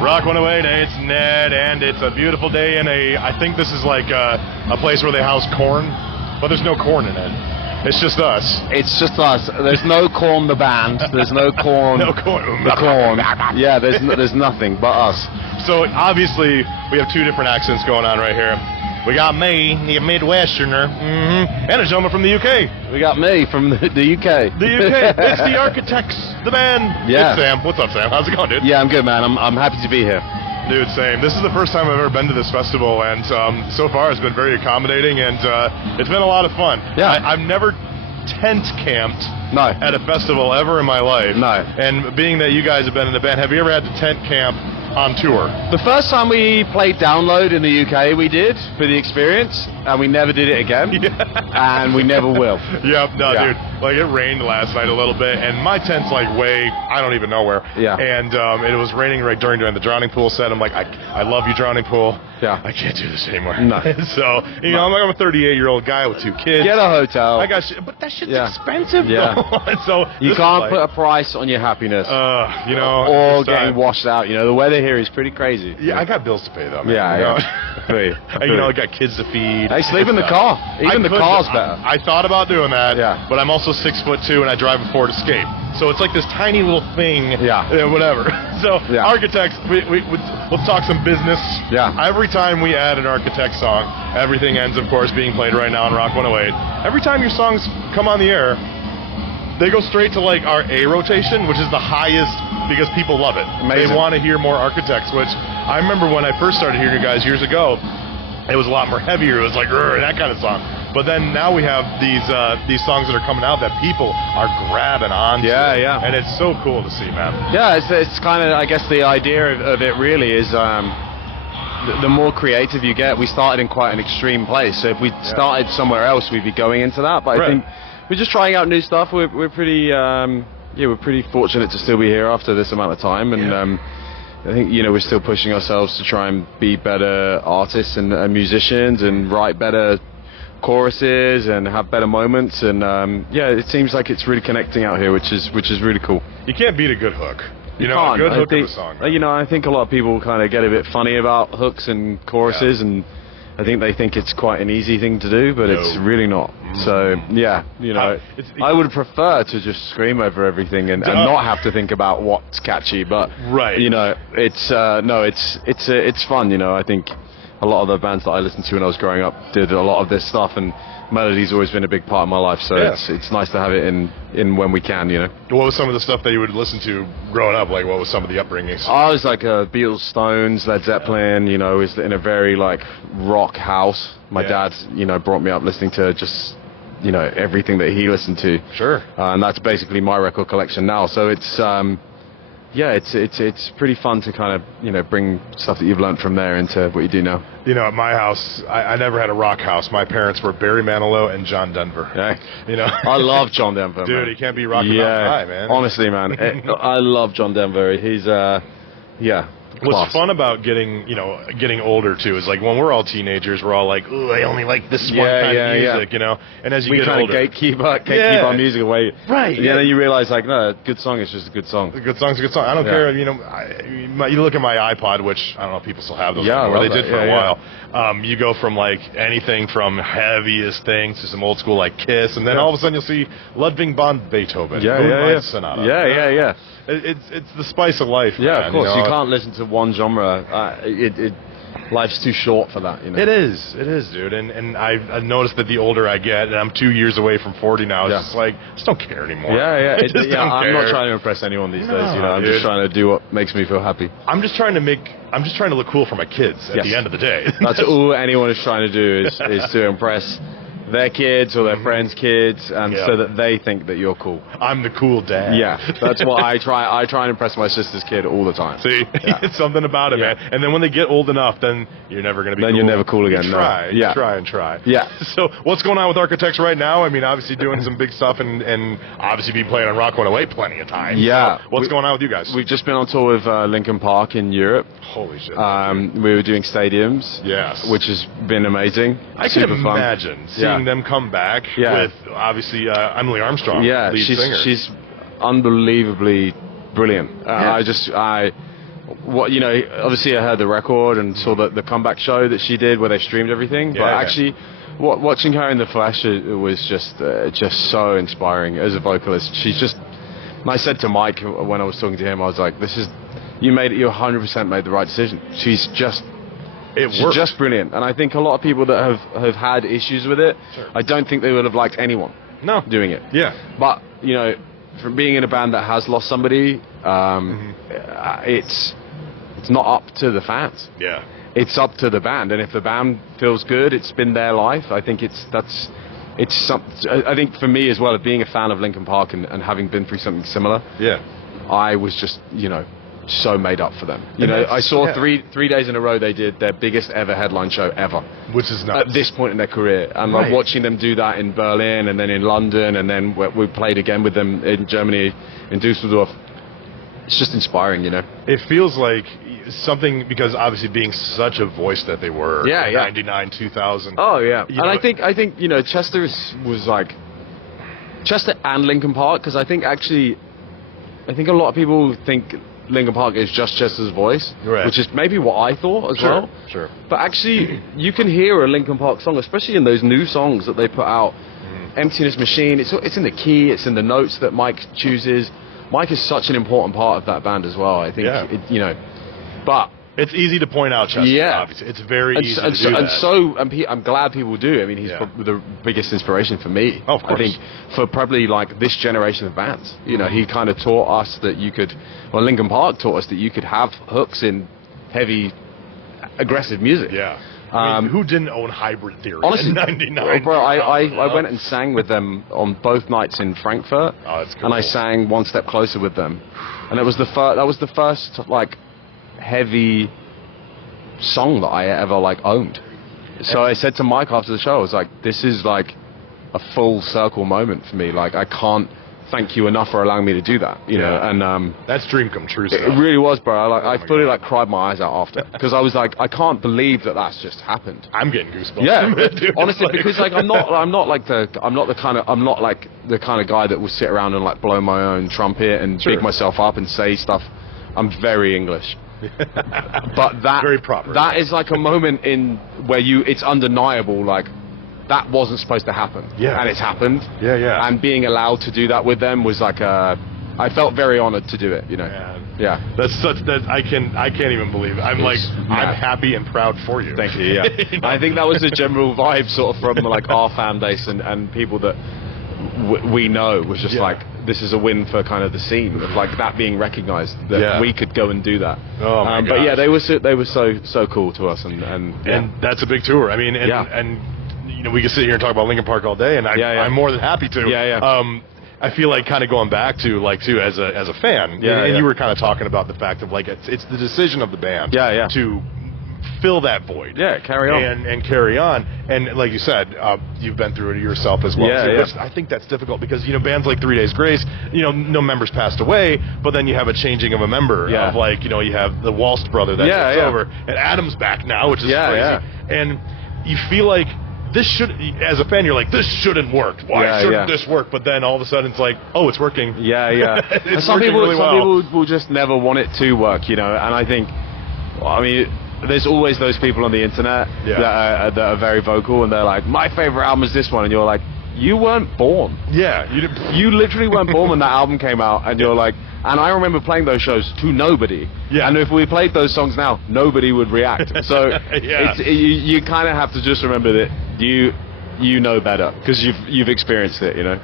Rock 108, it's Ned, and it's a beautiful day in I think this is like a place where they house corn, but there's no corn in it. It's just us. It's just us. There's no Corn the band. There's no Corn. No corn. The Corn. Yeah, there's nothing but us. So obviously we have two different accents going on right here. We got me, the Midwesterner, and a gentleman from the UK. We got me from the UK. The UK. It's the Architects, the band. Yeah. It's Sam. What's up, Sam? How's it going, dude? Yeah, I'm good, man. I'm happy to be here. Dude, same. This is the first time I've ever been to this festival, and so far it's been very accommodating, and it's been a lot of fun. Yeah. I've never tent camped at a festival ever in my life. No. And being that you guys have been in the band, have you ever had to tent camp on tour? The first time we played Download in the UK, we did for the experience, and we never did it again, and we never will. Yep, no, dude. Like, it rained last night a little bit, and my tent's like I don't even know where. Yeah. And it was raining right during the drowning pool set. I'm like, I love you, drowning pool. Yeah. I can't do this anymore. No. So, you know, I'm a 38-year-old guy with two kids. Get a hotel. I got shit, but that shit's expensive, though. So you can't put a price on your happiness. You know, or getting washed out. You know, the weather here is pretty crazy. Yeah, I got bills to pay, though, man. You know, I got kids to feed. Hey, sleep in the car. Even the car's better. I thought about doing that, but I'm also 6'2" and I drive a Ford Escape. So it's like this tiny little thing, whatever. So Architects, let's talk some business. Yeah. Every time we add an Architect song, everything ends, of course, being played right now on Rock 108. Every time your songs come on the air, they go straight to like our A rotation, which is the highest because people love it. Amazing. They want to hear more Architects, which I remember when I first started hearing you guys years ago, it was a lot more heavier. It was like that kind of song. But then now we have these songs that are coming out that people are grabbing onto. Yeah. And it's so cool to see, man. Yeah, it's kind of, I guess the idea of it really is the more creative you get. We started in quite an extreme place, so if we started somewhere else, we'd be going into that. But I think we're just trying out new stuff. We're pretty we're pretty fortunate to still be here after this amount of time, and I think, you know, we're still pushing ourselves to try and be better artists and musicians and write better choruses and have better moments, and it seems like it's really connecting out here, which is really cool. You can't beat a good hook. You know, a good hook of a song. You know, I think a lot of people kind of get a bit funny about hooks and choruses, and I think they think it's quite an easy thing to do, but it's really not. So, you know, I would prefer to just scream over everything and not have to think about what's catchy, but, you know, it's fun, you know. I think a lot of the bands that I listened to when I was growing up did a lot of this stuff, and melody's always been a big part of my life, so it's nice to have it in when we can, you know. What was some of the stuff that you would listen to growing up? Like, what was some of the upbringings? I was like Beatles, Stones, Led Zeppelin, you know, was in a very, like, rock house. My dad, you know, brought me up listening to just, you know, everything that he listened to. Sure. And that's basically my record collection now, so it's it's pretty fun to kind of, you know, bring stuff that you've learned from there into what you do now. You know, at my house, I never had a rock house. My parents were Barry Manilow and John Denver. You know, I love John Denver. Dude, man. He can't be rocking that high, man. Honestly, man, I love John Denver. He's What's fun about getting older too is like when we're all teenagers, we're all like, "Ooh, I only like this one kind of music," you know. And as you get older, we kind of gatekeep our music away, right? Yeah, then you realize like, no, a good song is just a good song. A good song's a good song. I don't care. You know, you look at my iPod, which I don't know if people still have those anymore. They did for a while. You go from like anything from heaviest things to some old school like Kiss, and then all of a sudden you'll see Ludwig van Beethoven, Sonata. Yeah. It's the spice of life. Yeah, man, of course. You know? You can't listen to one genre. Life's too short for that, you know. It is, dude. And I've noticed that the older I get, and I'm 2 years away from 40 now, it's just like, I just don't care anymore. I'm don't care. not trying to impress anyone these days, you know. I'm just trying to do what makes me feel happy. I'm just trying to look cool for my kids at the end of the day. That's all anyone is trying to do is to impress their kids or their friends' kids, and so that they think that you're cool. I'm the cool dad. Yeah, that's what I try. I try and impress my sister's kid all the time. See, it's something about it, man. And then when they get old enough, then you're never going to be Then cool. you're never cool again. You try and try. Yeah. So what's going on with Architects right now? I mean, obviously doing some big stuff and obviously be playing on Rock 108 plenty of times. Yeah. So what's going on with you guys? We've just been on tour with Linkin Park in Europe. Holy shit. We were doing stadiums. Yes. Which has been amazing. I can imagine seeing them come back with obviously Emily Armstrong, lead singer. She's unbelievably brilliant. what, you know, obviously I heard the record and saw the comeback show that she did where they streamed everything, but actually watching her in the flesh, it was just so inspiring as a vocalist. She's just, and I said to Mike when I was talking to him, I was like, you 100% made the right decision. She's just brilliant. And I think a lot of people that have had issues with it, I don't think they would have liked anyone doing it. Yeah. But, you know, from being in a band that has lost somebody, it's not up to the fans. Yeah. It's up to the band, and if the band feels good, it's been their life. I think I think for me as well, being a fan of Linkin Park and having been through something similar, I was just, you know, so made up for them. You know, I saw 3 days in a row they did their biggest ever headline show ever, which is nuts at this point in their career. And like watching them do that in Berlin and then in London, and then we played again with them in Germany, in Dusseldorf. It's just inspiring, you know. It feels like something, because obviously being such a voice that they were, 99, 2000. Oh yeah, and I think you know, Chester was like Chester and Linkin Park, because I think a lot of people think Linkin Park is just Chester's voice, which is maybe what I thought as well. Sure. But actually, you can hear a Linkin Park song, especially in those new songs that they put out. Emptiness Machine. It's in the key. It's in the notes that Mike chooses. Mike is such an important part of that band as well. I think, you know, but it's easy to point out, Chester. Obviously, it's very easy to do that. I'm glad people do. I mean, he's probably the biggest inspiration for me. Oh, of course. I think for probably like this generation of bands. You know, he kind of taught us that you could. Well, Linkin Park taught us that you could have hooks in heavy, aggressive music. Yeah. I mean, who didn't own Hybrid Theory in 99? Bro, I went and sang with them on both nights in Frankfurt. Oh, that's cool. And I sang One Step Closer with them. And it was that was the first like heavy song that I ever like owned. So I said to Mike after the show, I was like, this is like a full circle moment for me. Like, I can't thank you enough for allowing me to do that, you know. And that's dream come true stuff. It really was, bro. I fully like cried my eyes out after, because I was like, I can't believe that that's just happened. I'm getting goosebumps. Yeah, dude, honestly, because like I'm not like the kind of guy that will sit around and like blow my own trumpet and big myself up and say stuff. I'm very English. But that very proper. That is like a moment in where it's undeniable, like that wasn't supposed to happen. Yeah. And it's happened. Yeah. And being allowed to do that with them was like I felt very honored to do it, you know. Yeah. That's I can't even believe it. I'm happy and proud for you. Thank you. Yeah. You know? I think that was the general vibe sort of from like our fan base and people that we know, was just like, this is a win for kind of the scene of like that being recognized, that we could go and do that. Oh my god. But yeah, they were so cool to us, and that's a big tour. I mean, and you know, we can sit here and talk about Linkin Park all day, and I'm more than happy to. I feel like kind of going back to like too as a fan, and you were kind of talking about the fact of like it's the decision of the band to fill that void, carry on and carry on, and like you said, you've been through it yourself as well. But I think that's difficult because, you know, bands like 3 Days Grace, you know, no members passed away, but then you have a changing of a member of like, you know, you have the Walst brother that gets over, and Adam's back now, which is crazy, and you feel like this should, as a fan, you're like, this shouldn't work. Why shouldn't this work? But then all of a sudden it's like, oh, it's working. And some people will just never want it to work, you know. And I think, I mean, there's always those people on the internet that are very vocal, and they're like, my favorite album is this one, and you're like, you weren't born. You literally weren't born when that album came out, and you're like, and I remember playing those shows to nobody. And if we played those songs now, nobody would react. So you kind of have to just remember that you know better because you've experienced it, you know.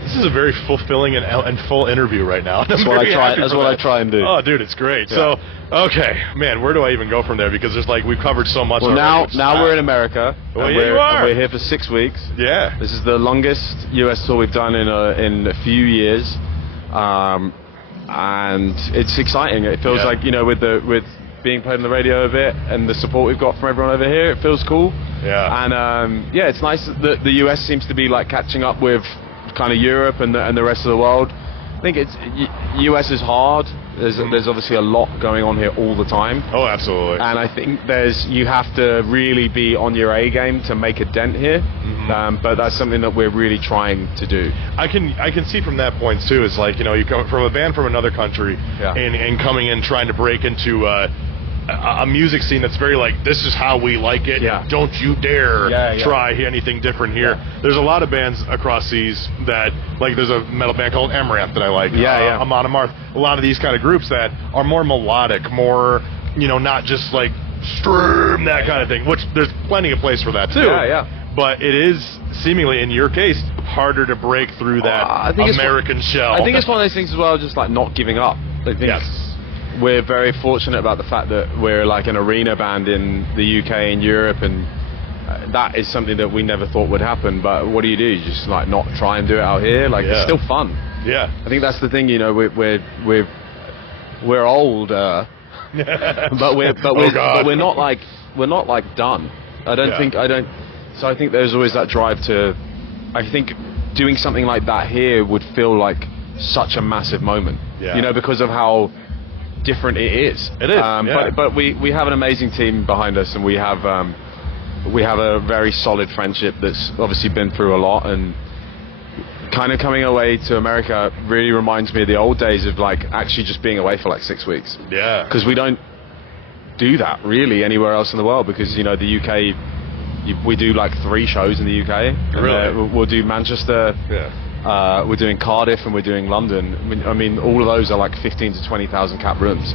This is a very fulfilling and full interview right now. That's what I try and do. Oh, dude, it's great. So, okay, man, where do I even go from there? Because there's like, we've covered so much. Well, now we're in America. Well, you are. We're here for 6 weeks. Yeah. This is the longest US tour we've done in a few years, and it's exciting. It feels like, you know, with being played on the radio a bit and the support we've got from everyone over here, it feels cool. And it's nice that the US seems to be like catching up with kind of Europe and the rest of the world. I think US is hard. There's obviously a lot going on here all the time. Oh, absolutely. And I think you have to really be on your A game to make a dent here. But that's something that we're really trying to do. I can see from that point too. It's like, you know, you come from a band from another country and coming in trying to break into a music scene that's very like, this is how we like it. Don't you dare try anything different here. There's a lot of bands across seas that, like, there's a metal band called Amaranth that I like. Amon Amarth. A lot of these kind of groups that are more melodic, more, you know, not just like stream, that kind of thing, which there's plenty of place for that too. But it is seemingly, in your case, harder to break through that American shell. I think it's one of those things as well, just like not giving up. I think we're very fortunate about the fact that we're like an arena band in the UK and Europe, and that is something that we never thought would happen. But what do? You just like not try and do it out here. Like it's still fun. I think that's the thing. You know, we're older, but we're not like done. So I think there's always that drive to. I think doing something like that here would feel like such a massive moment. You know, because of how different it is. It is. But we have an amazing team behind us, and we have a very solid friendship that's obviously been through a lot, and kind of coming away to America really reminds me of the old days of like actually just being away for like 6 weeks. Because we don't do that really anywhere else in the world, because, you know, the UK, we do like 3 shows in the UK. Really? We'll do Manchester. We're doing Cardiff, and we're doing London. I mean, all of those are like 15,000 to 20,000 cap rooms.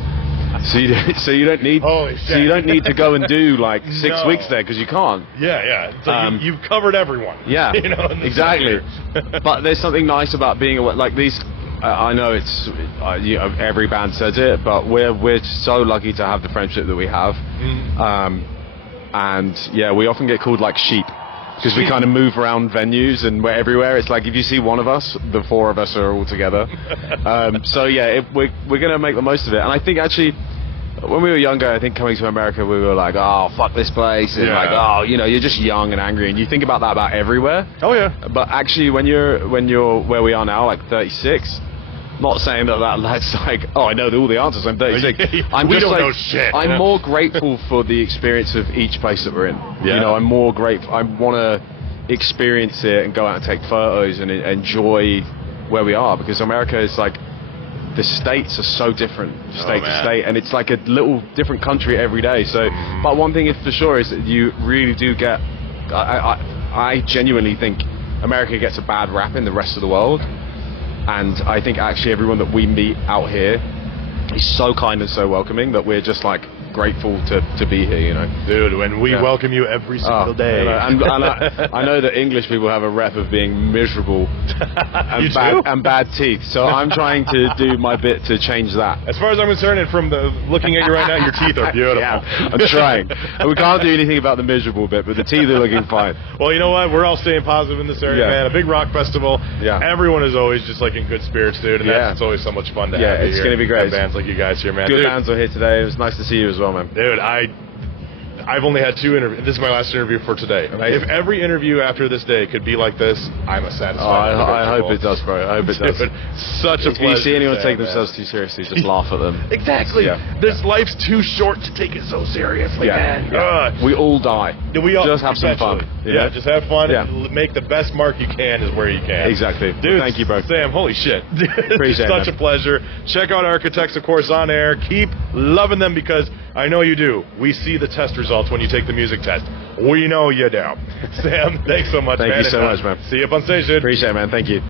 So you don't need to go and do like 6 weeks there, because you can't. So you've covered everyone. You know, exactly. But there's something nice about being away, like these. I know it's you know, every band says it, but we're so lucky to have the friendship that we have. And we often get called like sheep, because we kind of move around venues and we're everywhere. It's like if you see one of us, the 4 of us are all together. We're gonna make the most of it. And I think actually, when we were younger, I think coming to America, we were like, oh, fuck this place, and like, oh, you know, you're just young and angry, and you think about that about everywhere. But actually, when you're where we are now, like 36. Not saying that's like, oh, I know all the answers. I'm 36. We don't know shit. I'm more grateful for the experience of each place that we're in. You know, I'm more grateful. I want to experience it and go out and take photos and enjoy where we are, because America is like, the states are so different state to state, and it's like a little different country every day. So, but one thing is for sure is that you really do get. I genuinely think America gets a bad rap in the rest of the world. And I think actually everyone that we meet out here is so kind and so welcoming that we're just like grateful to be here, you know. Dude, when we welcome you every single day. You know, and I know that English people have a rep of being miserable and bad teeth, so I'm trying to do my bit to change that. As far as I'm concerned, and from looking at you right now, your teeth are beautiful. I'm trying. We can't do anything about the miserable bit, but the teeth are looking fine. Well, you know what? We're all staying positive in this area, man. A big rock festival. Everyone is always just like in good spirits, dude, and it's always so much fun to have you here. It's going to be great. Bands like you guys here, man. Good bands are here today. It was nice to see you as well, man. Dude, I've only had 2 interviews. This is my last interview for today. Amazing. If every interview after this day could be like this, I'm a satisfied. I hope it does, bro. I hope it does. Such a pleasure. If you see anyone take themselves too seriously, just laugh at them. Exactly. Life's too short to take it so seriously, man. We all die. We all just have some fun. Just have fun. Make the best mark you can is where you can. Exactly. Dude, thank you, bro. Sam, holy shit. Appreciate it. Such a pleasure. Check out Architects, of course, on air. Keep loving them, because I know you do. We see the test results when you take the music test. We know you do. Sam, thanks so much, man. Thank you so much, man. See you up on stage, dude. Appreciate it, man. Thank you.